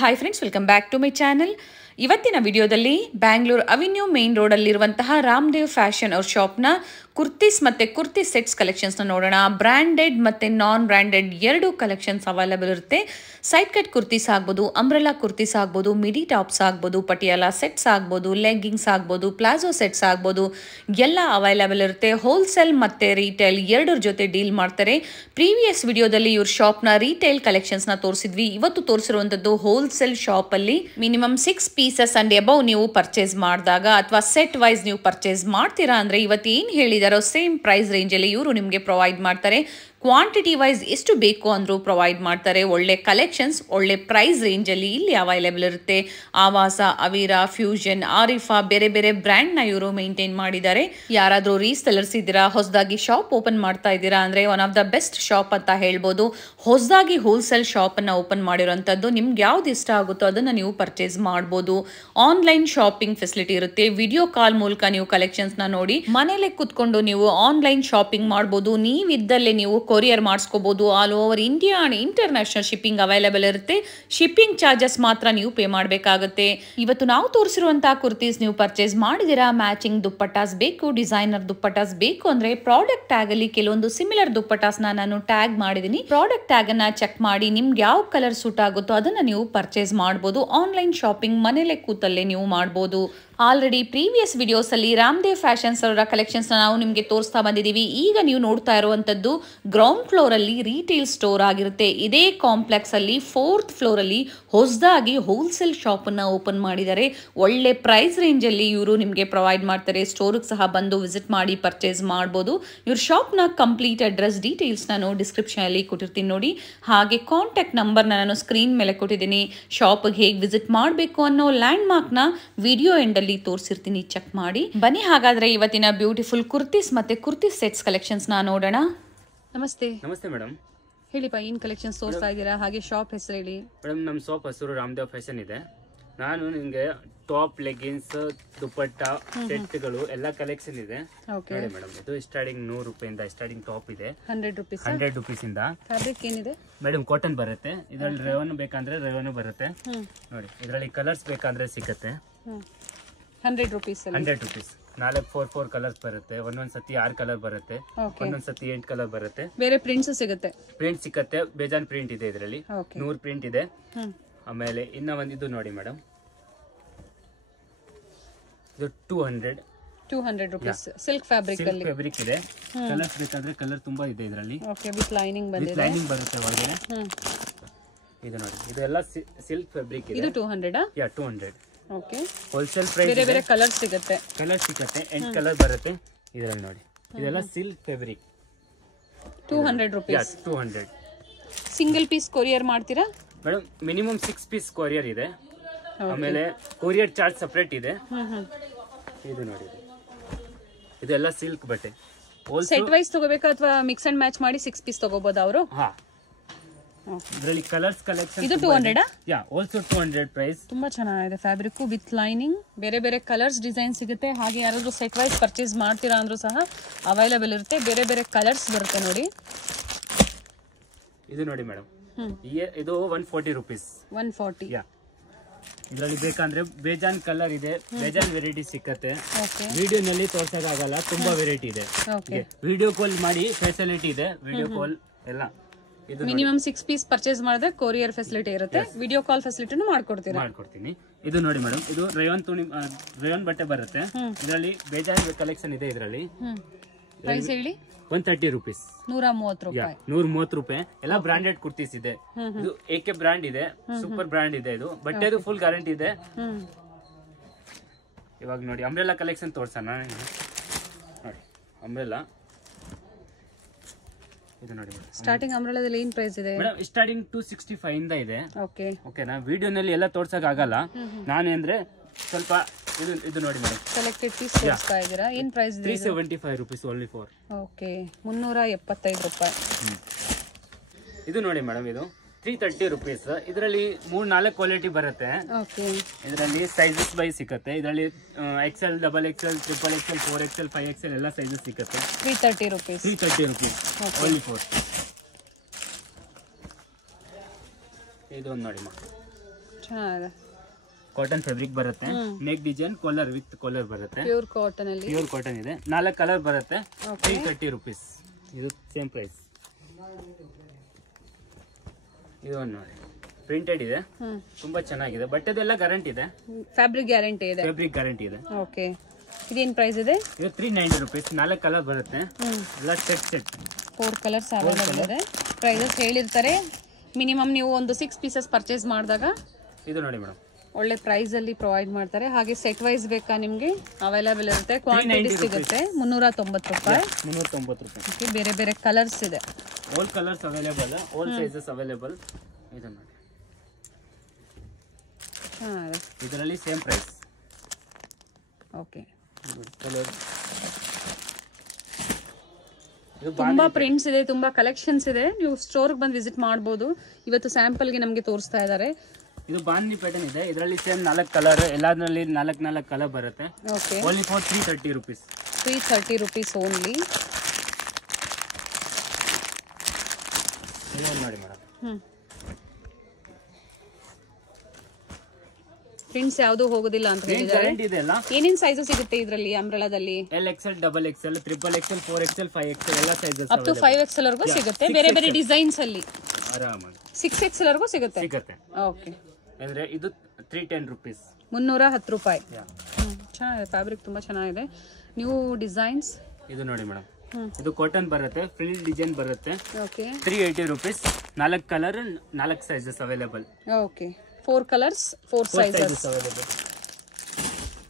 Hi friends, welcome back to my channel. ಇವತ್ತಿನ ವಿಡಿಯೋದಲ್ಲಿ Bangalore avenue main road ಅಲ್ಲಿರುವಂತಹ Ramdev fashion ಅವರ ಶಾಪ್ ನ ಕುರ್ತೀಸ್ ಮತ್ತೆ ಕುರ್ತಿ ಸೆಟ್ಸ್ ಕಲೆಕ್ಷನ್ಸ್ ನ ನೋಡೋಣ. ಬ್ರಾಂಡೆಡ್ ಮತ್ತೆ ನಾನ್ ಬ್ರಾಂಡೆಡ್ ಎರಡು ಕಲೆಕ್ಷನ್ಸ್ ಅವೈಲೇಬಲ್ ಇರುತ್ತೆ. ಸೈಡ್ ಕಟ್ ಕುರ್ತೀಸ್ ಆಗಬಹುದು, ಅಂಬ್ರೆಲಾ ಕುರ್ತೀಸ್ ಆಗಬಹುದು, ಮಿಡಿ ಟಾಪ್ಸ್ ಆಗಬಹುದು, ಪಟಿಯಾಲಾ ಸೆಟ್ಸ್ ಆಗಬಹುದು, ಲೆಗ್ಗಿಂಗ್ಸ್ ಆಗಬಹುದು, ಪ್ಲಾಜೋ ಸೆಟ್ಸ್ ಆಗಬಹುದು, ಎಲ್ಲ ಅವೈಲೇಬಲ್ ಇರುತ್ತೆ. ಹೋಲ್ಸೇಲ್ ಮತ್ತೆ ರೀಟೇಲ್ ಎರಡರ ಜೊತೆ ಡೀಲ್ ಮಾಡ್ತಾರೆ. ಪ್ರೀವಿಯಸ್ ವಿಡಿಯೋದಲ್ಲಿ ಇವ್ರ ಶಾಪ್ ನ ರೀಟೇಲ್ ಕಲೆಕ್ಷನ್ಸ್ ನ ತೋರಿಸಿದ್ವಿ. ಇವತ್ತು ತೋರಿಸಿರುವಂತದ್ದು ಹೋಲ್ಸೇಲ್ ಶಾಪ್ ಅಲ್ಲಿ ಮಿನಿಮಮ್ 6 ಪೀಸಸ್ ಅಂಡ್ ಅಬೌವ್ ನೀವು ಪರ್ಚೇಸ್ ಮಾಡಿದಾಗ ಅಥವಾ ಸೆಟ್ ವೈಸ್ ನೀವು ಪರ್ಚೇಸ್ ಮಾಡ್ತೀರಾ ಅಂದ್ರೆ ಇವತ್ತು ಏನು ಹೇಳಿದಾರೋ ಸೇಮ್ ಪ್ರೈಸ್ ರೇಂಜ್ ಅಲ್ಲಿ ಇವರು ನಿಮಗೆ ಪ್ರೊವೈಡ್ ಮಾಡ್ತಾರೆ. ಕ್ವಾಂಟಿಟಿ ವೈಸ್ ಎಷ್ಟು ಬೇಕು ಅಂದ್ರೂ ಪ್ರೊವೈಡ್ ಮಾಡ್ತಾರೆ. ಒಳ್ಳೆ ಕಲೆಕ್ಷನ್ಸ್ ಒಳ್ಳೆ ಪ್ರೈಸ್ ರೇಂಜ್ ಅಲ್ಲಿ ಇಲ್ಲಿ ಅವೈಲೇಬಲ್ ಇರುತ್ತೆ. ಆವಾಸ, ಅವೀರಾ, ಫ್ಯೂಷನ್, ಆರಿಫಾ ಬೇರೆ ಬೇರೆ ಬ್ರ್ಯಾಂಡ್ ನ ಇವರು ಮೇಂಟೈನ್ ಮಾಡಿದ್ದಾರೆ. ಯಾರಾದ್ರೂ ರೀಸೆಲ್ಲರ್ಸ್ ಇದ್ದೀರಾ, ಹೊಸದಾಗಿ ಶಾಪ್ ಓಪನ್ ಮಾಡ್ತಾ ಇದ್ದೀರಾ ಅಂದ್ರೆ one of the best shop ಅಂತ ಹೇಳ್ಬೋದು. ಹೊಸದಾಗಿ ಹೋಲ್ಸೇಲ್ ಶಾಪ್ ಅನ್ನ ಓಪನ್ ಮಾಡಿರುವಂತದ್ದು. ನಿಮ್ಗೆ ಯಾವ್ದು ಇಷ್ಟ ಆಗುತ್ತೋ ಅದನ್ನ ನೀವು ಪರ್ಚೇಸ್ ಮಾಡಬಹುದು. ಆನ್ಲೈನ್ ಶಾಪಿಂಗ್ ಫೆಸಿಲಿಟಿ ಇರುತ್ತೆ. ವಿಡಿಯೋ ಕಾಲ್ ಮೂಲಕ ನೀವು ಕಲೆಕ್ಷನ್ಸ್ ನ ನೋಡಿ ಮನೇಲೆ ಕುತ್ಕೊಂಡು ನೀವು ಆನ್ಲೈನ್ ಶಾಪಿಂಗ್ ಮಾಡಬಹುದು. ನೀವಿದ್ದಲ್ಲೇ ನೀವು ಕೊರಿಯರ್ ಮಾಡಿಸ್ಕೋಬಹುದು. All over India and international shipping available ಇರುತ್ತೆ. ಶಿಪ್ಪಿಂಗ್ ಚಾರ್ಜಸ್ ಮಾತ್ರ ನೀವು ಪೇ ಮಾಡಬೇಕಾಗುತ್ತೆ. ಇವತ್ತು ನಾವು ತೋರಿಸಿರುವಂತಹ ಕುರ್ತೀಸ್ ನೀವು ಪರ್ಚೇಸ್ ಮಾಡಿದಿರಾ, ಮ್ಯಾಚಿಂಗ್ ದುಪ್ಪಟ್ಟಾಸ್ ಬೇಕು, ಡಿಸೈನರ್ ದುಪ್ಪಟ್ಟಾಸ್ ಬೇಕು ಅಂದ್ರೆ ಪ್ರಾಡಕ್ಟ್ ಟ್ಯಾಗ್ ಅಲ್ಲಿ ಕೆಲವೊಂದು ಸಿಮಿಲರ್ ದುಪ್ಪಟ್ಟಾಸ್ ನಾನು ಟ್ಯಾಗ್ ಮಾಡಿದೀನಿ. ಪ್ರಾಡಕ್ಟ್ ಟ್ಯಾಗ್ ಅನ್ನ ಚೆಕ್ ಮಾಡಿ ನಿಮ್ಗೆ ಯಾವ ಕಲರ್ ಸೂಟ್ ಆಗುತ್ತೋ ಅದನ್ನ ನೀವು ಪರ್ಚೇಸ್ ಮಾಡಬಹುದು. ಆನ್ಲೈನ್ ಶಾಪಿಂಗ್ ಮನೇಲೆ ಕೂತಲ್ಲೇ ನೀವು ಮಾಡಬಹುದು. ಆಲ್ರೆಡಿ ಪ್ರೀವಿಯಸ್ ವಿಡಿಯೋಸ್ ಅಲ್ಲಿ ರಾಮದೇವ್ ಫ್ಯಾಷನ್ಸ್ ಅವರ ಕಲೆಕ್ಷನ್ಸ್ ನಾವು ನಿಮಗೆ ತೋರಿಸ್ತಾ ಬಂದಿದ್ದೀವಿ. ಈಗ ನೀವು ನೋಡ್ತಾ ಇರುವಂತದ್ದು ಗ್ರೌಂಡ್ ಫ್ಲೋರ್ ಅಲ್ಲಿ ರೀಟೇಲ್ ಸ್ಟೋರ್ ಆಗಿರುತ್ತೆ. ಇದೇ ಕಾಂಪ್ಲೆಕ್ಸ್ ಅಲ್ಲಿ 4th ಫ್ಲೋರ್ ಅಲ್ಲಿ ಹೊಸದಾಗಿ ಹೋಲ್ಸೇಲ್ ಶಾಪ್ ಅನ್ನ ಓಪನ್ ಮಾಡಿದ್ದಾರೆ. ಒಳ್ಳೆ ಪ್ರೈಸ್ ರೇಂಜ್ ಅಲ್ಲಿ ಇವರು ನಿಮಗೆ ಪ್ರೊವೈಡ್ ಮಾಡ್ತಾರೆ. ಸ್ಟೋರ್ ಸಹ ಬಂದು ವಿಸಿಟ್ ಮಾಡಿ ಪರ್ಚೇಸ್ ಮಾಡಬಹುದು. ಇವ್ರ ಶಾಪ್ ನ ಕಂಪ್ಲೀಟ್ ಅಡ್ರೆಸ್ ಡೀಟೇಲ್ಸ್ ನಾನು ಡಿಸ್ಕ್ರಿಪ್ಷನ್ ಅಲ್ಲಿ ಕೊಟ್ಟಿರ್ತೀನಿ ನೋಡಿ. ಹಾಗೆ ಕಾಂಟ್ಯಾಕ್ಟ್ ನಂಬರ್ ನಾನು ಸ್ಕ್ರೀನ್ ಮೇಲೆ ಕೊಟ್ಟಿದ್ದೀನಿ. ಶಾಪ್ ಹೇಗೆ ವಿಸಿಟ್ ಮಾಡಬೇಕು ಅನ್ನೋ ಲ್ಯಾಂಡ್ ಮಾರ್ಕ್ ನ ವಿಡಿಯೋ ಎಂಡ್ ಅಲ್ಲಿ ತೋರಿಸಿರ್ತೀನಿ, ಚೆಕ್ ಮಾಡಿ ಬನ್ನಿ. ಹಾಗಾದ್ರೆ ಇವತ್ತಿನ ಬ್ಯೂಟಿಫುಲ್ ಕುರ್ತೀಸ್ ಮತ್ತೆ ಕುರ್ತಿ ಸೆಟ್ಸ್ ಕಲೆಕ್ಷನ್ಸ್ ನ ನೋಡೋಣ. ನಮಸ್ತೆ. ನಮಸ್ತೆ ಮೇಡಮ್, ಹೇಳಿಪ್ಪ ಏನ್ ಕಲೆಕ್ಷನ್ಸ್ ತೋರಿಸ್ತಾ ಇದ್ದೀರಾ, ಹಾಗೆ ಶಾಪ್ ಹೆಸರು ಹೇಳಿ. ಮೇಡಮ್ ನಮ್ಮ ಶಾಪ್ ಹೆಸರು ರಾಮದೇವ್ ಫ್ಯಾಷನ್ ಇದೆ. ನಾನು ನಿಮಗೆ ಟಾಪ್, ಲೆಗಿನ್ಸ್, ದುಪ್ಪಟ್ಟ ಸೆಟ್ಗಳು ಎಲ್ಲ ಕಲೆಕ್ಷನ್ ಇದೆ ನೋಡಿ ಮೇಡಮ್. ಇದು ಸ್ಟಾರ್ಟಿಂಗ್ 100 ರೂಪಾಯಿಂದ ಸ್ಟಾರ್ಟಿಂಗ್ ಟಾಪ್ ಇದೆ. 100 ರೂಪೀಸ್ ಇಂದ ಫ್ಯಾಬ್ರಿಕ್ ಏನಿದೆ ಮೇಡಮ್? ಕಾಟನ್ ಬರುತ್ತೆ. ಇದರಲ್ಲಿ ರೇವನ್ ಬೇಕಂದ್ರೆ ರೇವನ್ ಬರುತ್ತೆ ನೋಡಿ. ಇದರಲ್ಲಿ ಕಲರ್ಸ್ ಬೇಕಂದ್ರೆ ಸಿಗುತ್ತೆ. 100 ರೂಪೀಸ್ 100 ರೂಪೀಸ್ 4 ಕಲರ್ಸ್ ಬರುತ್ತೆ. ಒಂದೊಂದ್ ಸತಿ 6 ಕಲರ್ ಬರುತ್ತೆ, ಒಂದೊಂದ್ ಸತಿ 8 ಕಲರ್ ಬರುತ್ತೆ. ಬೇರೆ ಪ್ರಿಂಟ್ಸ್ ಸಿಗುತ್ತೆ. ಪ್ರಿಂಟ್ ಸಿಕ್ಕತ್ತೆ, ಬೇಜಾನ್ ಪ್ರಿಂಟ್ ಇದೆ ಇದರಲ್ಲಿ. 100 ಪ್ರಿಂಟ್ ಇದೆ. ಆಮೇಲೆ ಇನ್ನ ಒಂದಿದ್ದು ನೋಡಿ ಮೇಡಮ್, ಇದು 200 ರೂಪೀಸ್ ಸಿಲ್ಕ್ ಫ್ಯಾಬ್ರಿಕ್ ಅಲ್ಲಿ ಫ್ಯಾಬ್ರಿಕ್ ಇದೆ. ಕಲರ್ಸ್ ಬೇಕಾದ್ರೆ ಕಲರ್ ತುಂಬಾ ಇದೆ ಇದರಲ್ಲಿ. ಓಕೆ, ವಿತ್ ಲೈನಿಂಗ್ ಬಂದಿದೆ. ಲೈನಿಂಗ್ ಬರುತ್ತೆ ಒಳಗಡೆ. ಇದು ನೋಡಿ, ಇದೆಲ್ಲ ಸಿಲ್ಕ್ ಫ್ಯಾಬ್ರಿಕ್ ಇದೆ. ಇದು 200 ಯಾ 200. Okay, wholesale price. ಬೇರೆ ಬೇರೆ ಕಲರ್ ಸಿಗುತ್ತೆ. 8 ಕಲರ್ ಬರುತ್ತೆ ಇದರಲ್ಲಿ ನೋಡಿ. ಇದೆಲ್ಲ silk fabric. 200 rupees. 200. Single piece courier ಮಾಡ್ತೀರಾ ಮೇಡಮ್? ಮಿನಿಮಮ್ 6 ಪೀಸ್ ಕೊರಿಯರ್ ಇದೆ. ಆಮೇಲೆ ಕೊರಿಯರ್ ಚಾರ್ಜ್ ಸಪರೇಟ್ ಇದೆ. ಇದು ನೋಡಿ, ಇದೆಲ್ಲ ಸಿಲ್ಕ್ ಬಟ್ಟೆ. ಸೆಟ್ ವೈಸ್ ತಗೋಬೇಕಾ ಅಥವಾ ಮಿಕ್ಸ್ ಅಂಡ್ ಮ್ಯಾಚ್ ಮಾಡಿ 6 ಪೀಸ್ ತಗೋಬಹುದು ಅವರು? ಹಾ, ಇದರಲ್ಲಿ ಕಲರ್ಸ್ ಕಲೆಕ್ಷನ್. ಇದು 200 ಯಾ, ಆಲ್ಸೋ 200 ಪ್ರೈಸ್. ತುಂಬಾ ಚೆನ್ನಾಗಿದೆ ಫ್ಯಾಬ್ರಿಕ್ ವಿತ್ ಲೈನಿಂಗ್. ಬೇರೆ ಬೇರೆ ಕಲರ್ಸ್ ಡಿಸೈನ್ ಸಿಗುತ್ತೆ. ಹಾಗೆ ಯಾರಾದ್ರೂ ಸೆಟ್ ವೈಸ್ ಪರ್ಚೇಸ್ ಮಾಡ್ತೀರಾ ಅಂದ್ರೂ ಸಹ ಅವೈಲೇಬಲ್ ಇರುತ್ತೆ. ಬೇರೆ ಬೇರೆ ಕಲರ್ಸ್ ಬರುತ್ತೆ ನೋಡಿ. ಇದು ನೋಡಿ ಮೇಡಮ್, ಇದು 140 ರೂಪೀಸ್. 140. ಯಾ, ಇದರಲ್ಲಿ ಬೇಕಂದ್ರೆ ಬೇಜಾನ್ ಕಲರ್ ಇದೆ, ಬೇಜಾನ್ ವೆರೈಟಿ ಸಿಕ್ಕತ್ತೆ. ವಿಡಿಯೋನಲ್ಲಿ ತೋರ್ಸಕ್ಕಾಗಲ್ಲ, ತುಂಬಾ ವೆರೈಟಿ ಇದೆ. ವಿಡಿಯೋ ಕಾಲ್ ಮಾಡಿ ಫೆಸಿಲಿಟಿ ಇದೆ. ವಿಡಿಯೋ ಕಾಲ್ ಎಲ್ಲ. ಮಿನಿಮಮ್ 6 ಪೀಸ್ ಪರ್ಚೇಸ್ ಮಾಡಿದ್ರೆ ಕೊರಿಯರ್ ಫೆಸಿಲಿಟಿ ಇರುತ್ತೆ. ವಿಡಿಯೋ ಕಾಲ್ ಫೆಸಿಲಿಟಿನೂ ಮಾಡ್ಕೊಡ್ತೀನಿ. ಇದು ನೋಡಿ ಮೇಡಮ್, ಇದು ರೇವನ್ ಬಟ್ಟೆ ಬರುತ್ತೆ. ಇದರಲ್ಲಿ ಬೇಜಾನ್ ಕಲೆಕ್ಷನ್ ಇದೆ. ಇದರಲ್ಲಿ ಪ್ರೈಸ್ ಹೇಳಿ. 130 ರೂಪೀಸ್. 130 ರೂಪಾಯಿ. ಎಲ್ಲ ಬ್ರಾಂಡೆಡ್ ಕುರ್ತೀಸ್ ಇದೆ. ಇದು AK ಬ್ರಾಂಡ್ ಇದೆ, ಸೂಪರ್ ಬ್ರಾಂಡ್ ಇದೆ. ಇದು ಬಟ್ಟೆದು ಫುಲ್ ಗ್ಯಾರಂಟಿ ಇದೆ. ಇವಾಗ ನೋಡಿ ಅಂಬ್ರೆಲಾ ಕಲೆಕ್ಷನ್ ತೋರ್ಸೋಣ ನೋಡಿ. ಅಂಬ್ರೆಲಾ ಇದು ನೋಡಿ ಮೇಡಮ್. ಸ್ಟಾರ್ಟಿಂಗ್ ಅಂಬ್ರೆಲಾದಲ್ಲಿ ಏನ್ ಪ್ರೈಸ್ ಇದೆ ಮೇಡಮ್? ಸ್ಟಾರ್ಟಿಂಗ್ 265 ಇಂದ ಇದೆ. ಓಕೆನಾ? ವಿಡಿಯೋನಲ್ಲಿ ಎಲ್ಲ ತೋರ್ಸಕ್ ಆಗಲ್ಲ ನಾನು ಅಂದ್ರೆ ಸ್ವಲ್ಪ. ಇದು ನೋಡಿ ಮೇಡಮ್, ಸೆಲೆಕ್ಟೆಡ್ ಪೀಸ್ ತೋರಿಸ್ತಾ ಇದ್ದೀರಾ. ಏನ್ ಪ್ರೈಸ್ ಇದೆ? 375 ರೂಪೀಸ್ ಓನ್ಲಿ ಫಾರ್. ಓಕೆ, 375 ರೂಪಾಯಿ. ಇದು ನೋಡಿ ಮೇಡಮ್, ಇದು 330 ರೂಪೀಸ್. ಇದರಲ್ಲಿ 3-4 ಕ್ವಾಲಿಟಿ ಬರುತ್ತೆ. ಇದರಲ್ಲಿ ಸೈಜಸ್ ಬೈ ಸಿಕ್ಕತ್ತೆ. ಇದರಲ್ಲಿ XL, XXL, XXL, 4XL, 5XL ಎಲ್ಲ ಸೈಜಸ್ ಸಿಕ್ಕತ್ತೆ. 330 ರೂಪೀಸ್. 330 rupees only for. ಇದು ನೋಡಿ ಚೆನ್ನಾಗಿದೆ. ಕಾಟನ್ ಫ್ಯಾಬ್ರಿಕ್ ಬರುತ್ತೆ, neck design collar with collar ಬರುತ್ತೆ, ಪ್ಯೂರ್ ಕಾಟನ್ ಅಲ್ಲಿ. ಪ್ಯೂರ್ ಕಾಟನ್ ಇದೆ. 4 ಕಲರ್ ಬರುತ್ತೆ, 330 rupees. ಇದು ಸೇಮ್ ಪ್ರೈಸ್. ಇದು ನೋಡಿ ಪ್ರಿಂಟೆಡ್ ಇದೆ, ತುಂಬಾ ಚೆನ್ನಾಗಿದೆ. ಬಟ್ಟೆದೆಲ್ಲ ಗ್ಯಾರಂಟಿ ಇದೆ, ಫ್ಯಾಬ್ರಿಕ್ ಗ್ಯಾರಂಟಿ ಇದೆ. ಫ್ಯಾಬ್ರಿಕ್ ಗ್ಯಾರಂಟಿ ಇದೆ. ಓಕೆ, ಇದೇನ್ ಪ್ರೈಸ್ ಇದೆ? ಇದು 390 rupees. 4 ಕಲರ್ ಬರುತ್ತೆ, ಎಲ್ಲ ಸೆಟ್ 4 ಕಲರ್ಸ್ ಅವೈಲೇಬಲ್ ಇದೆ. ಪ್ರೈಸಸ್ ಹೇಳಿರ್ತಾರೆ. ಮಿನಿಮಮ್ ನೀವು ಒಂದು 6 ಪೀಸಸ್ ಪರ್ಚೇಸ್ ಮಾಡಿದಾಗ ಇದು ನೋಡಿ ಮೇಡಮ್ ಒಳ್ಳೆ ಪ್ರೈಸ್ ಅಲ್ಲಿ ಪ್ರೊವೈಡ್ ಮಾಡ್ತಾರೆ. ಹಾಗೆ ಸೆಟ್ ವೈಸ್ ಬೇಕಾ ನಿಮ್ಗೆ ಅವೈಲೇಬಲ್ ಇರುತ್ತೆ, ಕ್ವಾಂಟಿಟಿ ಸಿಗುತ್ತೆ. 390 ರೂಪಾಯಿ. 390 ರೂಪಾಯಿ. ಬೇರೆ ಬೇರೆ ಕಲರ್ಸ್ ಇದೆ, all colours available, all sizes available. ಇದು ನೋಡಿ ಇದರಲ್ಲಿ ಸೇಮ್ ಪ್ರೈಸ್. ಓಕೆ, ಕಲರ್ ತುಂಬಾ ಪ್ರಿಂಟ್ಸ್ ಇದೆ, ತುಂಬಾ ಕಲೆಕ್ಷನ್ಸ್ ಇದೆ. ನೀವು ಸ್ಟೋರ್ ಬಂದು ವಿಸಿಟ್ ಮಾಡಬಹುದು. ಇವತ್ತು ಸ್ಯಾಂಪಲ್ ಗೆ ನಮಗೆ ತೋರಿಸ್ತಾ ಇದ್ದಾರೆ. ಇದು ಬಾಂಧಿ ಪ್ಯಾಟರ್ನ್ ಇದೆ, ಇದರಲ್ಲಿ ಸೇಮ್ 4 ಕಲರ್, ಎಲ್ಲಾದ್ರಲ್ಲಿ 4 ಕಲರ್ ಬರುತ್ತೆ. Okay, only for 330 rupees. 330 rupees only. ನೋಡಿ ಮೇಡಮ್, ಪ್ರಿಂಟ್ಸ್ ಯಾವುದು ಹೋಗೋದಿಲ್ಲ ಅಂತ ಹೇಳಿದ್ದಾರೆ. ಏನೇನ್ ಸೈಜ್ ಸಿಗುತ್ತೆ ಇದರಲ್ಲಿ? ಅಂಬ್ರೆಲಾದಲ್ಲಿ LXL, XXL, XXL, 4XL, 5XL ಎಲ್ಲ ಸೈಜಸ್ ಅಪ್ ಟು 5XL ವರೆಗೂ ಸಿಗುತ್ತೆ. ಬೇರೆ ಬೇರೆ ಡಿಸೈನ್ಸ್ ಅಲ್ಲಿ ಆರಾಮಾಗಿ 6XL ವರೆಗೂ ಸಿಗುತ್ತೆ. ಓಕೆ, ಅಂದ್ರೆ ಇದು 310 rupees. 310 ರೂಪಾಯಿ. ಚೆನ್ನಾಗಿದೆ, ಫ್ಯಾಬ್ರಿಕ್ ತುಂಬಾ ಚೆನ್ನಾಗಿದೆ. ನೀವು ಡಿಸೈನ್ಸ್ ಇದು ನೋಡಿ ಮೇಡಮ್, ಇದು ಕಾಟನ್ ಬರುತ್ತೆ, ಫ್ರಿಲ್ ಡಿಸೈನ್ ಬರುತ್ತೆ. Okay, 380 rupees. 4 colour, 4 sizes available. Okay, 4 colours, 4 sizes available.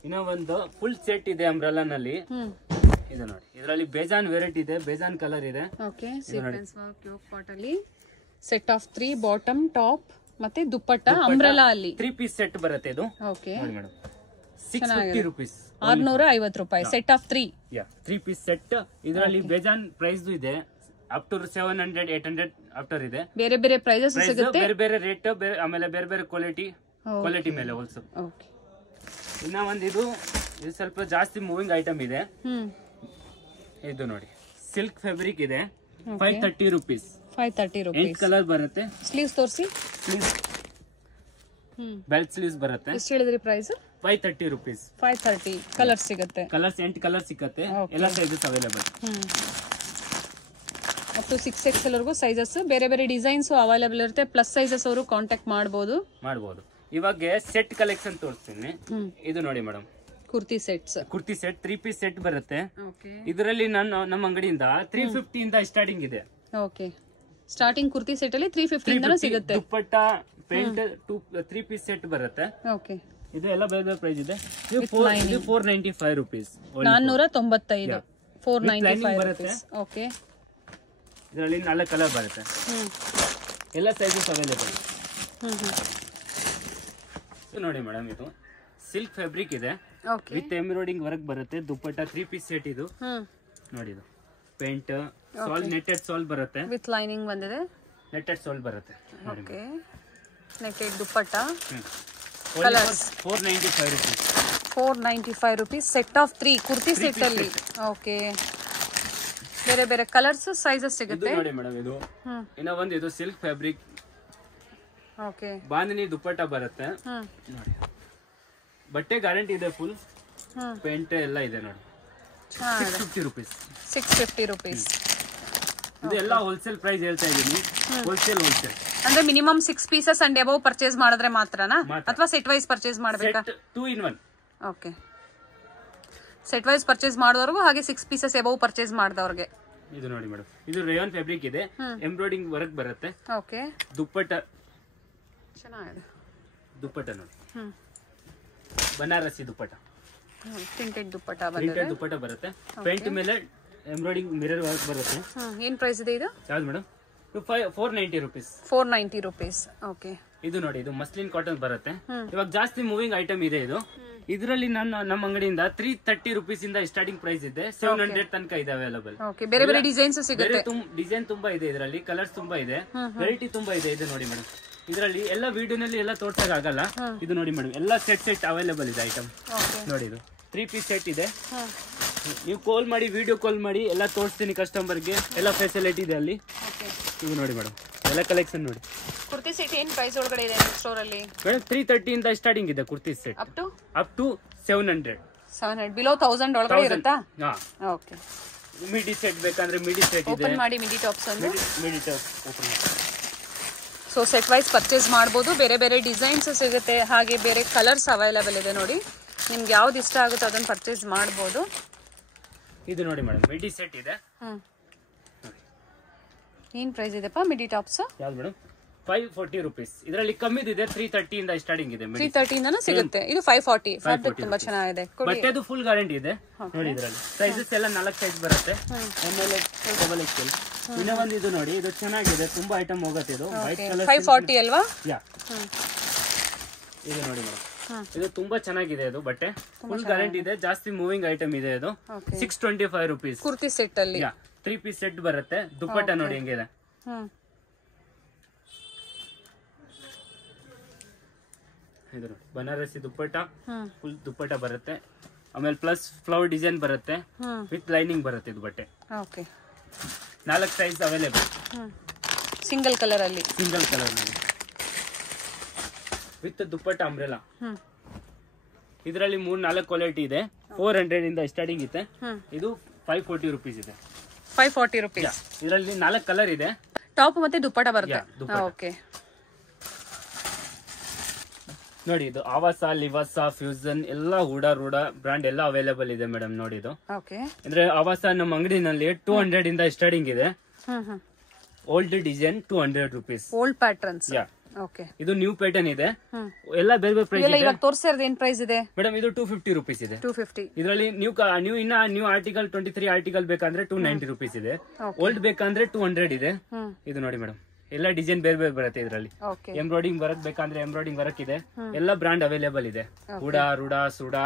ಇನ್ನ ಒಂದು ಫುಲ್ ಸೆಟ್ ಇದೆ ಅಂಬ್ರೆಲಾ ನಲ್ಲಿ. ಇದು ನೋಡಿ, ಇದರಲ್ಲಿ ಬೇಜಾನ್ ವೆರೈಟಿ ಇದೆ, ಬೇಜಾನ್ ಕಲರ್ ಇದೆ. Okay, sequence work yoke part ಅಲ್ಲಿ ಸೆಟ್ ಆಫ್ 3 ಬಾಟಮ್, ಟಾಪ್ ಮತ್ತೆ ದುಪ್ಪಟ್ಟ ಅಂಬ್ರೆಲಾ ಅಲ್ಲಿ 3 ಪೀಸ್ ಸೆಟ್ ಬರುತ್ತೆ. ಇದು ಓಕೆ ಮೇಡಮ್ 650 rupees. 650 ರೂಪಾಯಿ ಸೆಟ್ ಆಫ್ 3. 3 piece set. ಇದರಲ್ಲಿ ಬೇಜಾನ್ ಪ್ರೈಸ್ ಇದೆ, ಅಪ್ ಟು 700, 800 ಆಫ್ಟರ್ ಇದೆ. ಬೇರೆ ಬೇರೆ ಪ್ರೈಸಸ್ ಸಿಗುತ್ತೆ, ಬೇರೆ ಬೇರೆ ರೇಟ್, ಆಮೇಲೆ ಬೇರೆ ಬೇರೆ ಕ್ವಾಲಿಟಿ ಮೇಲೆ ಆಲ್ಸೋ. ಓಕೆ, ಇನ್ನ ಒಂದು ಇದು ಸ್ವಲ್ಪ ಜಾಸ್ತಿ ಮೂವಿಂಗ್ ಐಟಮ್ ಇದೆ. ಇದು ನೋಡಿ, ಸಿಲ್ಕ್ ಫ್ಯಾಬ್ರಿಕ್ ಇದೆ, 530 rupees. 530 rupees. 8 ಕಲರ್ ಬರುತ್ತೆ. ಸ್ಲೀವ್ಸ್ ತೋರಿಸಿ. ಸ್ಲೀವ್ಸ್ ಬೆಲ್ಟ್ ಸ್ಲೀವ್ಸ್ ಬರುತ್ತೆ. ಎಷ್ಟು ಹೇಳಿದ್ರಿ ಪ್ರೈಸ್? 530 rupees. 530 ಕಲರ್ ಸಿಗುತ್ತೆ. ಕಲರ್ಸ್ 8 ಕಲರ್ ಸಿಗುತ್ತೆ, ಎಲ್ಲ sizes available. Up to 6XL ವರೆಗೂ ಸೈಜಸ್, ಬೇರೆ ಬೇರೆ ಡಿಸೈನ್ಸ್ ಅವೈಲೇಬಲ್ ಇರುತ್ತೆ. ಪ್ಲಸ್ ಸೈಜಸ್ ಅವರು ಕಾಂಟ್ಯಾಕ್ಟ್ ಮಾಡಬಹುದು. ಇವಾಗ ಸೆಟ್ ಕಲೆಕ್ಷನ್ ತೋರಿಸ್ತೀನಿ. ಇದು ನೋಡಿ madam, kurti sets, kurti set 3 piece set ಬರುತ್ತೆ. ಇದರಲ್ಲಿ ನಮ್ಮ ಅಂಗಡಿಯಿಂದ 350 ಇಂದ ಸ್ಟಾರ್ಟಿಂಗ್ ಇದೆ. ಓಕೆ, ಸ್ಟಾರ್ಟಿಂಗ್ ಕುರ್ತಿ ಸೆಟ್ ಅಲ್ಲಿ 350 ಇಂದ ಸಿಗುತ್ತೆ. ದುಪ್ಪಟ್ಟ, ಪೇಂಟ್ 3 ಪೀಸ್ ಸೆಟ್ ಬರುತ್ತೆ. ಓಕೆ, ಇದು ಎಲ್ಲ ಬೇರೆ ಬೇರೆ ಪ್ರೈಸ್ ಇದೆ. ಇದು 495 rupees. 495. 495 rupees. ಓಕೆ, ಇದರಲ್ಲಿ 4 ಕಲರ್ ಬರುತ್ತೆ, ಎಲ್ಲ ಸೈಜಸ್ ಅವೈಲೇಬಲ್. ನೋಡಿ ಮೇಡಮ್, ಇದು ಸಿಲ್ಕ್ ಫ್ಯಾಬ್ರಿಕ್ ಇದೆ, ವಿತ್ ಎಂಬ್ರಾಯ್ಡಿಂಗ್ ವರ್ಕ್ ಬರುತ್ತೆ. ದುಪ್ಪಟ್ಟ 3 ಪೀಸ್ ಸೆಟ್. ಇದು ನೋಡಿ, ಇದು ಪೇಂಟ್ ಸಾಲ್, ನೆಟೆಡ್ ಸಾಲ್ ಬರುತ್ತೆ, ವಿತ್ ಲೈನಿಂಗ್ ಬಂದಿದೆ. ನೆಟೆಡ್ ಸಾಲ್ ಬರುತ್ತೆ. Okay, netted dupatta. 495 rupees. 495 rupees. Set of 3 kurti set ಅಲ್ಲಿ. ಓಕೆ, ಬೇರೆ ಬೇರೆ ಕಲರ್ಸ್, ಸೈಜಸ್ ಸಿಗುತ್ತೆ. ನೋಡಿ ಮೇಡಮ್, ಇದು ಇನ್ನ ಒಂದು ಇದು ಸಿಲ್ಕ್ ಫ್ಯಾಬ್ರಿಕ್. ಓಕೆ, ಬಾಂಧನಿ ದುಪ್ಪಟ್ಟ ಬರುತ್ತೆ. ನೋಡಿ, ಬಟ್ಟೆ ಗ್ಯಾರಂಟಿ ಇದೆ, ಫುಲ್ ಪೇಂಟ್ ಎಲ್ಲ ಇದೆ. ನೋಡಿ, 650 rupees. 650 rupees. ಇದೆಲ್ಲ ಹೋಲ್ಸೇಲ್ ಪ್ರೈಸ್ ಹೇಳ್ತಾ ಇದೀನಿ. ಹೋಲ್ಸೇಲ್ ಅಂದ್ರೆ minimum 6 pieces and above purchase ಮಾಡಿದ್ರೆ ಮಾತ್ರನಾ, ಅಥವಾ ಸೆಟ್ ವೈಸ್ ಪರ್ಚೇಸ್ ಮಾಡಬೇಕಾ? 2 in 1. Okay, set wise purchase ಮಾಡೋರ್ಗು, ಹಾಗೆ 6 ಪೀಸಸ್ ಅಬೌವ್ ಪರ್ಚೇಸ್ ಮಾಡಿದವ್ರಿಗೆ. ಇದು ನೋಡಿ ಮೇಡಮ್, ಇದು ರೇಯಾನ್ ಫ್ಯಾಬ್ರಿಕ್ ಇದೆ, ಎಂಬ್ರಾಯ್ಡಿಂಗ್ ವರ್ಕ್ ಬರುತ್ತೆ. ಓಕೆ, ದುಪ್ಪಟ್ಟ ಚೆನ್ನಾಗಿದೆ. ದುಪ್ಪಟ್ಟ ನೋಡಿ, ಬನಾರಸಿ ದುಪ್ಪಟ್ಟ, ಪ್ರಿಂಟೆಡ್ ದುಪ್ಪಟ್ಟ ಬರುತ್ತೆ. ಪೇಂಟ್ ಮೇಲೆ ಎಂಬ್ರಾಯ್ಡಿಂಗ್ ಮಿರರ್ ವರ್ಕ್ ಬರುತ್ತೆ. ಏನ್ ಪ್ರೈಸ್ ಇದೆ ಇದು? ಯಾವ್ದು ಮೇಡಮ್? 490 rupees. 490 rupees. ಓಕೆ, ಇದು ನೋಡಿ, ಇದು ಮಸ್ಲಿನ್ ಕಾಟನ್ ಬರುತ್ತೆ. ಇವಾಗ ಜಾಸ್ತಿ ಮೂವಿಂಗ್ ಐಟಮ್ ಇದೆ ಇದು. ಇದರಲ್ಲಿ ನಮ್ಮ ಅಂಗಡಿಯಿಂದ 330 rupees ಇಂದ ಸ್ಟಾರ್ಟಿಂಗ್ ಪ್ರೈಸ್ ಇದೆ, 700 ತನಕ ಇದೆ ಅವೈಲೇಬಲ್. ಬೇರೆ ಬೇರೆ ಡಿಸೈನ್ಸ್ ಸಿಗುತ್ತೆ, ಡಿಸೈನ್ ತುಂಬಾ ಇದೆ ಇದರಲ್ಲಿ, ಕಲರ್ಸ್ ತುಂಬಾ ಇದೆ, ವೆರೈಟಿ ತುಂಬಾ ಇದೆ. ಇದು ನೋಡಿ ಮೇಡಮ್, ಇದರಲ್ಲಿ ಎಲ್ಲ ವಿಡಿಯೋನಲ್ಲಿ ಎಲ್ಲ ತೋರ್ಸಕ್ ಆಗಲ್ಲ. ಇದು ನೋಡಿ ಮೇಡಮ್, ಎಲ್ಲ ಸೆಟ್ ಅವೈಲೇಬಲ್ ಇದೆ ಐಟಮ್. ನೋಡಿ, ಇದು 3 ಪೀಸ್ ಸೆಟ್ ಇದೆ. ನೀವು ಕಾಲ್ ಮಾಡಿ, ವಿಡಿಯೋ ಕಾಲ್ ಮಾಡಿ, ಎಲ್ಲ ತೋರಿಸ್ತೀನಿ ಕಸ್ಟಮರ್ಗೆ, ಎಲ್ಲ ಫೆಸಿಲಿಟಿ ಇದೆ ಅಲ್ಲಿ. ಇದು ನೋಡಿ ಮೇಡಮ್, ಎಲ್ಲ ಕಲೆಕ್ಷನ್ ನೋಡಿ. ಕುರ್ತಿ ಸೆಟ್ ಏನ್ ಪ್ರೈಸ್ ಒಳಗಡೆ ಇದೆ ನಿಮ್ಮ ಸ್ಟೋರ್ ಅಲ್ಲಿ? ಮೇಡಮ್ 330 ಇಂದ ಸ್ಟಾರ್ಟಿಂಗ್ ಇದೆ kurti set. Up to 700 below 1000 ಒಳಗಡೆ ಇರುತ್ತಾ? ಹಾ. ಓಕೆ. ಮಿಡಿ ಸೆಟ್ ಬೇಕಂದ್ರೆ ಮಿಡಿ ಸೆಟ್ ಇದೆ. ಓಪನ್ ಮಾಡಿ ಮಿಡಿ ಟಾಪ್ಸ್ ಅನ್ನು. ಮಿಡಿ ಟಾಪ್ ಓಪನ್ ಮಾಡಿ. ಸೊ ಸೆಟ್ ವೈಸ್ ಪರ್ಚೇಸ್ ಮಾಡಬಹುದು. ಬೇರೆ ಬೇರೆ ಡಿಸೈನ್ಸ್ ಸಿಗುತ್ತೆ, ಹಾಗೆ ಬೇರೆ ಕಲರ್ಸ್ ಅವೈಲೇಬಲ್ ಇದೆ ನೋಡಿ. ನಿಮ್ಗೆ ಯಾವ್ದು ಇಷ್ಟ ಆಗುತ್ತೋ ಅದನ್ನ ಪರ್ಚೇಸ್ ಮಾಡಬಹುದು. ಇದು ನೋಡಿ ಮೇಡಮ್ ಮಿಡಿ ಸೆಟ್ ಇದೆ. ಏನ್ ಪ್ರೈಸ್ ಇದೆಪ್ಪ ಮಿಡಿ ಟಾಪ್ಸ್? ಯಾವ್ದು ಮೇಡಮ್? 540 ರೂಪೀಸ್. ಇದರಲ್ಲಿ ಕಮ್ಮಿದಿದೆ 330 ಇಂದ ಸ್ಟಾರ್ಟಿಂಗ್ ಇದೆ. 330 ಇಂದನೂ ಸಿಗುತ್ತೆ. ಇದು 540. ಫ್ಯಾಬ್ರಿಕ್ ತುಂಬಾ ಚೆನ್ನಾಗಿದೆ. ಬಟ್ಟೆದು ಫುಲ್ ಗ್ಯಾರಂಟಿ ಇದೆ ನೋಡಿ. ಇದರಲ್ಲಿ ಸೈಜಸ್ ಎಲ್ಲ 4 ಸೈಜ್ ಬರುತ್ತೆ. ML double XL. ಇನ್ನ ಒಂದು ಇದು ನೋಡಿ, ಇದು ಚೆನ್ನಾಗಿದೆ, ತುಂಬಾ ಐಟಮ್ ಹೋಗುತ್ತೆ. ಇದು ವೈಟ್ ಕಲರ್ 540 ಅಲ್ವಾ? ಯಾ. ಇದು ನೋಡಿ ಮೇಡಮ್, ಇದು ತುಂಬಾ ಚೆನ್ನಾಗಿದೆ. ಇದು ಬಟ್ಟೆ ಫುಲ್ ಗ್ಯಾರಂಟಿ ಇದೆ, ಜಾಸ್ತಿ ಮೂವಿಂಗ್ ಐಟಮ್ ಇದೆ. ಇದು 625 ರೂಪೀಸ್ ಕುರ್ತಿ ಸೆಟ್ ಅಲ್ಲಿ. 3 ಪೀಸ್ ಸೆಟ್ ಬರುತ್ತೆ. ದುಪ್ಪಟ್ಟ ನೋಡಿ ಹೆಂಗಿದೆ. ಇದು ನೋಡಿ ಬನಾರಸಿ ದುಪ್ಪಟ್ಟ, ಫುಲ್ ದುಪ್ಪಟ್ಟ ಬರುತ್ತೆ. ಆಮೇಲೆ ಪ್ಲಸ್ ಫ್ಲವರ್ ಡಿಸೈನ್ ಬರುತ್ತೆ, ವಿತ್ ಲೈನಿಂಗ್ ಬರುತ್ತೆ. ಇದು ಬಟ್ಟೆ 4 ಸೈಜ್ ಅವೈಲೇಬಲ್. ಸಿಂಗಲ್ ಕಲರ್ ಅಲ್ಲಿ, ಸಿಂಗಲ್ ಕಲರ್ ನಲ್ಲಿ ವಿತ್ ದುಪ್ಪಟ್ಟ ಅಂಬ್ರೆಲಾ. ಇದರಲ್ಲಿ 3-4 ಕ್ವಾಲಿಟಿ ಇದೆ. 400 ಇಂದ ಸ್ಟಾರ್ಟಿಂಗ್ ಇದೆ. ಇದು 540 ರೂಪೀಸ್ ಇದೆ. 540 ರೂಪೀಸ್. ಇದರಲ್ಲಿ 4 ಕಲರ್ ಇದೆ. ಟಾಪ್ ಮತ್ತೆ ದುಪ್ಪಟ್ಟ ಬರುತ್ತೆ. ಓಕೆ ನೋಡಿ, ಇದು ಆವಾಸ, ಲಿವಾಸ, ಫ್ಯೂಸನ್ ಎಲ್ಲ ರೂಢ ಬ್ರಾಂಡ್ ಎಲ್ಲ ಅವೈಲೇಬಲ್ ಇದೆ ಮೇಡಮ್. ನೋಡಿ ಇದು ಅಂದ್ರೆ ಆವಾಸ ನಮ್ಮ ಅಂಗಡಿನಲ್ಲಿ 200 ಇಂದ ಸ್ಟಾರ್ಟಿಂಗ್ ಇದೆ. Old design 200 rupees. Old patterns. Okay. ಇದು ನ್ಯೂ ಪ್ಯಾಟರ್ನ್ ಇದೆ. ಎಲ್ಲ ಬೇರೆ ಬೇರೆ ಪ್ರೈಸ್ ಇದೆ. ಇವಾಗ ತೋರಿಸಿರೋದು ಏನ್ ಪ್ರೈಸ್ ಇದೆ ಮೇಡಮ್? ಇದು 250 ರೂಪೀಸ್ ಇದೆ. 250. ಇದರಲ್ಲಿ ನ್ಯೂ ಆರ್ಟಿಕಲ್ 23 ಆರ್ಟಿಕಲ್ ಬೇಕಂದ್ರೆ 290 ರೂಪೀಸ್ ಇದೆ. ಓಲ್ಡ್ ಬೇಕಂದ್ರೆ 200 ಇದೆ. ಇದು ನೋಡಿ ಮೇಡಮ್, ಎಲ್ಲ ಡಿಸೈನ್ ಬೇರೆ ಬೇರೆ ಬರುತ್ತೆ. ಇದರಲ್ಲಿ ಎಂಬ್ರಾಯ್ಡಿಂಗ್ ವರ್ಕ್ ಬೇಕಂದ್ರೆ ಎಂಬ್ರಾಯ್ಡಿಂಗ್ ವರ್ಕ್ ಇದೆ. ಎಲ್ಲ ಬ್ರಾಂಡ್ ಅವೈಲೇಬಲ್ ಇದೆ. ರೂಢ ಸುಡಾ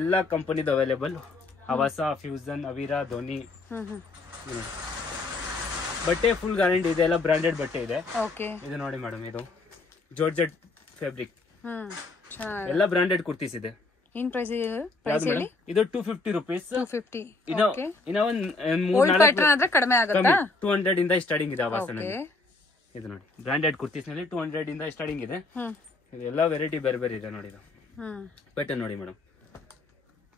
ಎಲ್ಲ ಕಂಪನಿದು ಅವೈಲೇಬಲ್. ಆವಾಸ, ಫ್ಯೂಸನ್, ಅವೀರಾ, ಧೋನಿ. ಬಟ್ಟೆ ಫುಲ್ ಗ್ಯಾರಂಟಿ ಇದೆ, ಎಲ್ಲ ಬ್ರಾಂಡೆಡ್ ಬಟ್ಟೆ ಇದೆ. ಇದು ನೋಡಿ ಮೇಡಮ್, ಇದು ಜಾರ್ಜೆಟ್ ಫ್ಯಾಬ್ರಿಕ್, ಎಲ್ಲ ಬ್ರಾಂಡೆಡ್ ಕುರ್ತೀಸ್ ಇದೆ. ಏನ್ ಪ್ರೈಸ್ ಇದೆ? ಇದು 250 ರೂಪೀಸ್. 250. ಇನ್ನ ಒಂದು 200 ಇಂದ ಸ್ಟಾರ್ಟಿಂಗ್ ಇದೆ ಆವಾಸನಲ್ಲಿ. ಇದು ನೋಡಿ ಬ್ರಾಂಡೆಡ್ ಕುರ್ತೀಸ್ ನಲ್ಲಿ 200 ಇಂದ ಸ್ಟಾರ್ಟಿಂಗ್ ಇದೆ. ಎಲ್ಲ ವೆರೈಟಿ ಬೇರೆ ಬೇರೆ ಇದೆ ನೋಡಿ. ಇದು ಪ್ಯಾಟರ್ನ್ ನೋಡಿ ಮೇಡಮ್.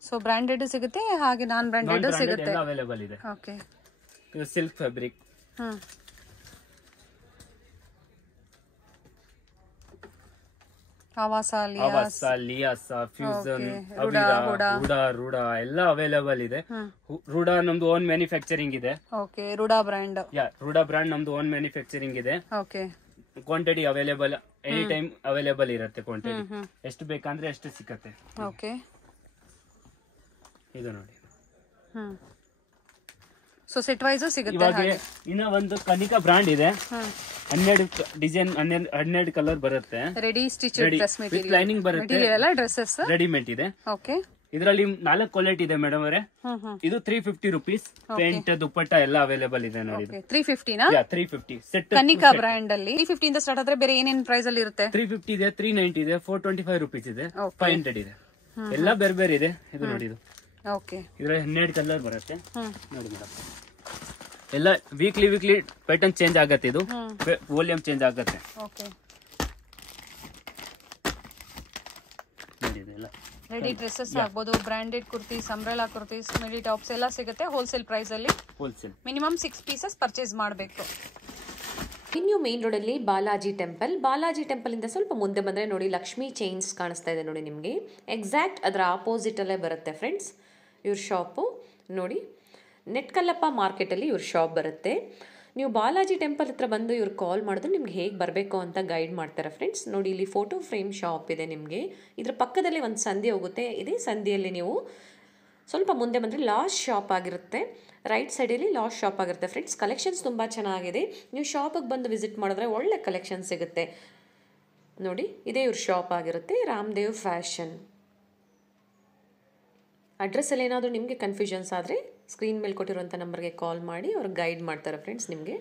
ಸೊ ಬ್ರಾಂಡೆಡ್ ಸಿಗುತ್ತೆ, ಹಾಗೆ ನಾನ್ ಬ್ರಾಂಡೆಡ್ ಸಿಗುತ್ತೆ, ಎಲ್ಲ ಅವೈಲೇಬಲ್ ಇದೆ. ಓಕೆ. ಇದು ಸಿಲ್ಕ್ ಫ್ಯಾಬ್ರಿಕ್. ಆವಾಸ, ಲಿಯಾಸ, ಫ್ಯೂಸನ್, ಅವೀರಾ, ರೂಢ ಎಲ್ಲ ಅವೈಲೇಬಲ್ ಇದೆ. ರೂಢ ನಮ್ದು ಓನ್ ಮ್ಯಾನುಫ್ಯಾಕ್ಚರಿಂಗ್ ಇದೆ. ರೂಢ ಬ್ರಾಂಡ್. ರೂಢ ಬ್ರಾಂಡ್ ನಮ್ದು ಓನ್ ಮ್ಯಾನುಫ್ಯಾಕ್ಚರಿಂಗ್ ಇದೆ. Quantity available, any time available ಇರುತ್ತೆ. ಕ್ವಾಂಟಿಟಿ ಎಷ್ಟು ಬೇಕಂದ್ರೆ ಎಷ್ಟು ಸಿಕ್ಕತ್ತೆ. ಇದು ನೋಡಿ. ಸೊ ಸೆಟ್ ವೈಸ್ ಸಿಗುತ್ತೆ. ಇವಾಗ ಇನ್ನ ಒಂದು ಕನಿಕಾ ಬ್ರಾಂಡ್ ಇದೆ. 12 ಡಿಸೈನ್, 12 ಕಲರ್ ಬರುತ್ತೆ. Ready stitch dress material, lining ಬರುತ್ತೆ. ಡ್ರೆಸ್ಸಸ್ ರೆಡಿಮೇಡ್ ಇದೆ. ಇದರಲ್ಲಿ 4 ಕ್ವಾಲಿಟಿ ಇದೆ ಮೇಡಮ್ ಅವರೇ. ಇದು 350 ರೂಪೀಸ್. ಪೇಂಟ್, ದುಪ್ಪಟ್ಟ ಎಲ್ಲ ಅವೈಲೇಬಲ್ ಇದೆ ನೋಡಿ. 350 350 ಸೆಟ್. ಕನಿಕಾ ಬ್ರಾಂಡ್ ಅಲ್ಲಿ 350 ಇಂದ ಸ್ಟಾರ್ಟ್ ಆದ್ರೆ ಬೇರೆ ಏನೇನ್ ಪ್ರೈಸ್ ಅಲ್ಲಿ ಇರುತ್ತೆ? 350 ಇದೆ, 390 ಇದೆ, 425 ರೂಪೀಸ್ ಇದೆ, 500 ಇದೆ. ಎಲ್ಲ ಬೇರೆ ಬೇರೆ ಇದೆ. ಇದು ನೋಡಿ, ಇದು ಇದ್ರಲ್ಲಿ 12 ಕಲರ್ ಬರುತ್ತೆ ನೋಡಿ ಮೇಡಮ್. ಎಲ್ಲ ವೀಕ್ಲಿ ಪ್ಯಾಟರ್ನ್ ಚೇಂಜ್ ಆಗತ್ತೆ. ಇದು ವಾಲ್ಯೂಮ್ ಚೇಂಜ್ ಆಗತ್ತೆ. ರೆಡಿ ಡ್ರೆಸ್ಸಸ್ ಆಗ್ಬೋದು, ಬ್ರಾಂಡೆಡ್ ಕುರ್ತೀಸ್, ಅಂಬ್ರೆಲಾ ಕುರ್ತೀಸ್, ಮಿಡಿ ಟಾಪ್ಸ್ ಎಲ್ಲ ಸಿಗುತ್ತೆ ಹೋಲ್ಸೇಲ್ ಪ್ರೈಸ್ ಅಲ್ಲಿ. ಮಿನಿಮಮ್ 6 ಪೀಸಸ್ ಪರ್ಚೇಸ್ ಮಾಡಬೇಕು. ಇನ್ನು ಮೇನ್ ರೋಡಲ್ಲಿ ಬಾಲಾಜಿ ಟೆಂಪಲ್ ಇಂದ ಸ್ವಲ್ಪ ಮುಂದೆ ಬಂದರೆ ನೋಡಿ ಲಕ್ಷ್ಮಿ ಚೈನ್ಸ್ ಕಾಣಿಸ್ತಾ ಇದೆ ನೋಡಿ ನಿಮಗೆ. ಎಕ್ಸಾಕ್ಟ್ ಅದರ ಆಪೋಸಿಟಲ್ಲೇ ಬರುತ್ತೆ ಫ್ರೆಂಡ್ಸ್ ಇವ್ರ ಶಾಪು. ನೋಡಿ ನೆಟ್ಕಲ್ಲಪ್ಪ ಮಾರ್ಕೆಟಲ್ಲಿ ಇವ್ರ ಶಾಪ್ ಬರುತ್ತೆ. ನೀವು ಬಾಲಾಜಿ ಟೆಂಪಲ್ ಹತ್ರ ಬಂದು ಇವ್ರು ಕಾಲ್ ಮಾಡಿದ್ರೆ ನಿಮ್ಗೆ ಹೇಗೆ ಬರಬೇಕು ಅಂತ ಗೈಡ್ ಮಾಡ್ತಾರೆ ಫ್ರೆಂಡ್ಸ್. ನೋಡಿ ಇಲ್ಲಿ ಫೋಟೋ ಫ್ರೇಮ್ ಶಾಪ್ ಇದೆ ನಿಮಗೆ. ಇದ್ರ ಪಕ್ಕದಲ್ಲಿ ಒಂದು ಸಂಧಿ ಹೋಗುತ್ತೆ. ಇದೇ ಸಂಧಿಯಲ್ಲಿ ನೀವು ಸ್ವಲ್ಪ ಮುಂದೆ ಬಂದರೆ ಲಾಸ್ಟ್ ಶಾಪ್ ಆಗಿರುತ್ತೆ. ರೈಟ್ ಸೈಡಲ್ಲಿ ಲಾಸ್ಟ್ ಶಾಪ್ ಆಗಿರುತ್ತೆ ಫ್ರೆಂಡ್ಸ್. ಕಲೆಕ್ಷನ್ಸ್ ತುಂಬ ಚೆನ್ನಾಗಿದೆ. ನೀವು ಶಾಪಿಗೆ ಬಂದು ವಿಸಿಟ್ ಮಾಡಿದ್ರೆ ಒಳ್ಳೆ ಕಲೆಕ್ಷನ್ ಸಿಗುತ್ತೆ ನೋಡಿ. ಇದೇ ಇವ್ರ ಶಾಪ್ ಆಗಿರುತ್ತೆ, ರಾಮದೇವ್ ಫ್ಯಾಷನ್. ಅಡ್ರೆಸ್ಸಲ್ಲಿ ಏನಾದರೂ ನಿಮಗೆ ಕನ್ಫ್ಯೂಷನ್ಸ್ ಆದರೆ ಸ್ಕ್ರೀನ್ ಮೇಲೆ ಕೊಟ್ಟಿರುವಂಥ ನಂಬರ್ಗೆ ಕಾಲ್ ಮಾಡಿ ಅವ್ರಿಗೆ ಗೈಡ್ ಮಾಡ್ತಾರೆ ಫ್ರೆಂಡ್ಸ್ ನಿಮಗೆ.